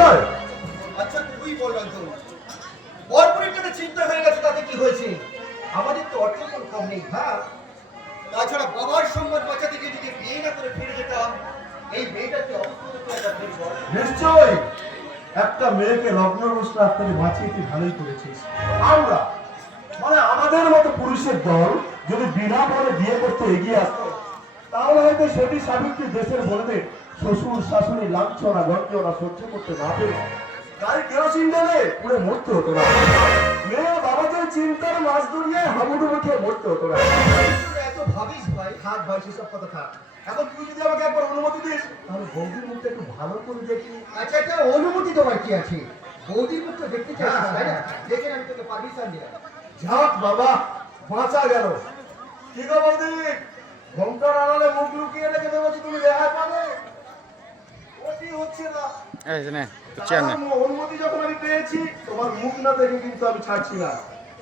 নয়। আচ্ছা তুই বল অন্তর, বরপুরের জন্য চিন্তা হয়ে গেছে, তাতে কি হয়েছে? আমাদের তো অর্থ কোনো কম নেই, হ্যাঁ। তাছাড়া বাবার সম্মান বাঁচাতে গিয়ে যদি বিয়ে না করে ফিরে যেতাম, এই মেয়েটাকে অবস্থা একটা ফেলবো। নিশ্চয়ই একটা মেয়েকে লগ্ন বস্তু আপনাকে বাঁচিয়ে তুই ভালোই করেছিস। আমরা মানে আমাদের মতো পুরুষের দল যদি বিনা বলে বিয়ে করতে এগিয়ে আসতো, তাহলে হয়তো সেটি সাবিত্রী দেশের বলবে শ্বশুর শাশুড়ি লাঞ্ছনা গঞ্জনা সহ্য করতে না পেরে গাড়ি কেরোসিন ঢেলে পুড়ে মরতে হতো না। মেয়ে বাবাদের চিন্তার মাছ ধরিয়ে হাবুডুবু খেয়ে মরতে হতো না। তুই এত ভাবিস ভাই? থাক ভাই, সেসব কথা থাক। এখন তুই যদি আমাকে একবার অনুমতি দিস, তাহলে বৌদির মুখটা একটু ভালো করে দেখি। আচ্ছা, একটা অনুমতি তোমার কি আছে? বৌদির মুখ তো দেখতে চাই, হ্যাঁ, তাই না? হ্যাঁ। দেখে আমি তোকে পারমিশন দিলাম। যাক বাবা, বাঁচা গেল। কি গো বৌদি, ঘোমটার আড়ালে মুখ লুকিয়ে রেখে দেবছি, তুমি রেহাই পাবে? ওটি হচ্ছে না। এই যে নে, চেয়ার নে। আমার অনুমতি যখন আমি পেয়েছি, তোমার মুখ না দেখে কিন্তু আমি ছাড়ছি না।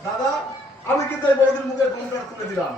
দাদা, আমি কিন্তু এই বৌদির মুখে ঘোমটা তুলে দিলাম।